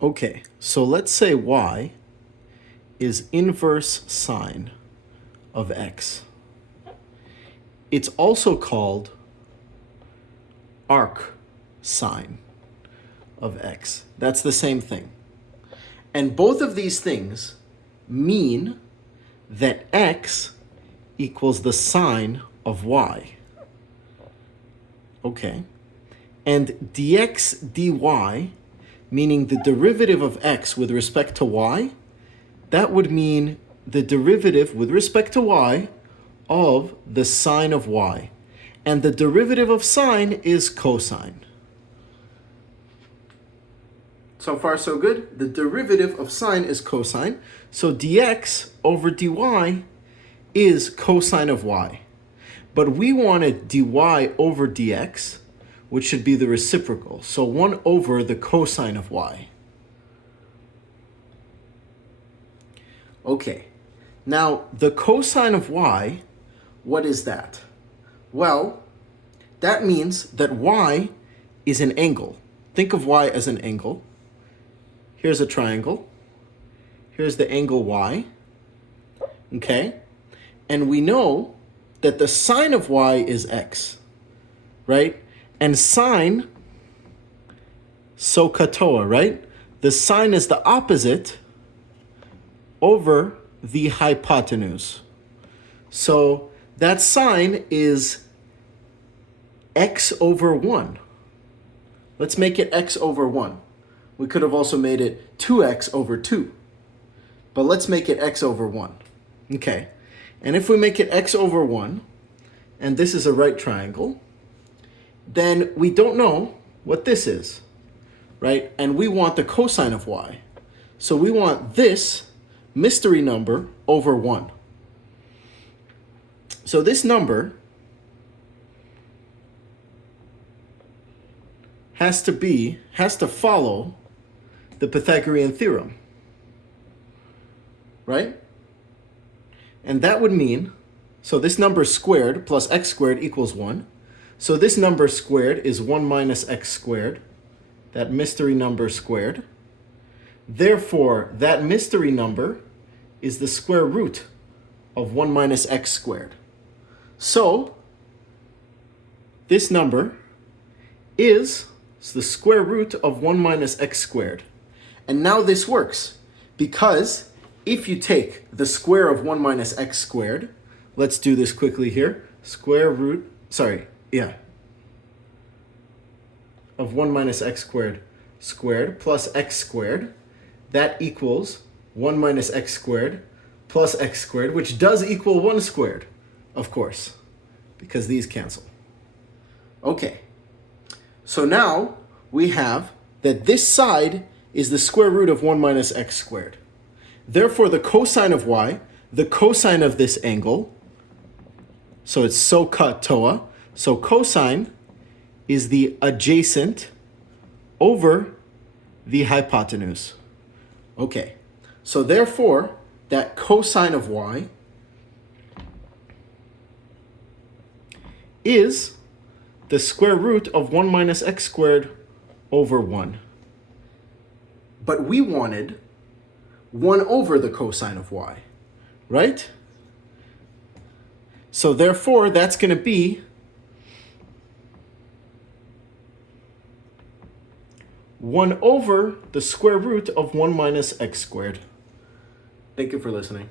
Okay, so let's say y is inverse sine of x. It's also called arcsine of x. That's the same thing. And both of these things mean that x equals the sine of y. Okay. And dx dy, meaning the derivative of x with respect to y, that would mean the derivative with respect to y of the sine of y. And the derivative of sine is cosine. So far, so good. The derivative of sine is cosine. So dx over dy is cosine of y. But we wanted dy over dx, which should be the reciprocal. So 1 over the cosine of y. Okay. Now, the cosine of y, what is that? Well, that means that y is an angle. Think of y as an angle. Here's a triangle. Here's the angle y. Okay? And we know that the sine of y is x, right? And sine, SOHCAHTOA, right? The sine is the opposite over the hypotenuse. So that sine is x over 1. Let's make it x over 1. We could have also made it 2x over 2. But let's make it x over 1. Okay. And if we make it x over 1, and this is a right triangle, then we don't know what this is, right? And we want the cosine of y. So we want this mystery number over 1. So this number has to follow the Pythagorean theorem, right? And that would mean, so this number squared plus x squared equals 1. So this number squared is 1 minus x squared, that mystery number squared. Therefore, that mystery number is the square root of 1 minus x squared. So this number is the square root of 1 minus x squared. And now this works, because if you take the square of 1 minus x squared, let's do this quickly here, of 1 minus x squared plus x squared, that equals 1 minus x squared plus x squared, which does equal 1 squared, of course, because these cancel. Okay, so now we have that this side is the square root of 1 minus x squared. Therefore, the cosine of y, the cosine of this angle, so it's SOHCAHTOA, so cosine is the adjacent over the hypotenuse. Okay, so therefore, that cosine of y is the square root of 1 minus x squared over 1. But we wanted 1 over the cosine of y, right? So therefore, that's going to be 1 over the square root of 1 minus x squared. Thank you for listening.